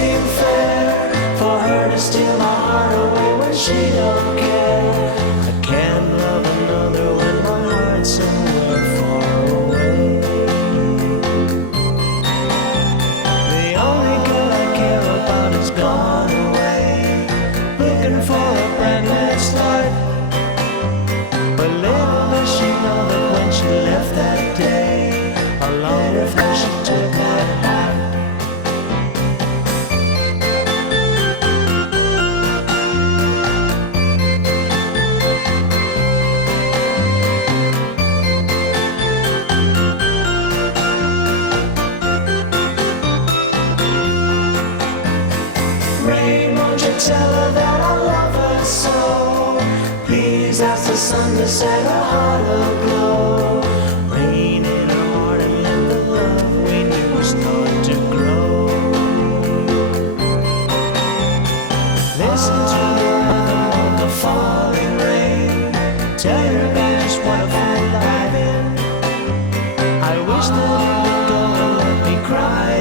seem fair for her to steal my heart away when she don't care. I can't love another when my heart's somewhere far away. The only girl I care about is gone away, looking for a brand new start. But little does she know that when she left that day, a long reflection took my heart. Rain, won't you tell her that I love her so? Please ask the sun to set her heart aglow. Rain in her heart and let the love we knew start to grow. Listen to the rhythm of the falling rain. Tell your bears what a fool I've been. I wish that you would go and let me cry.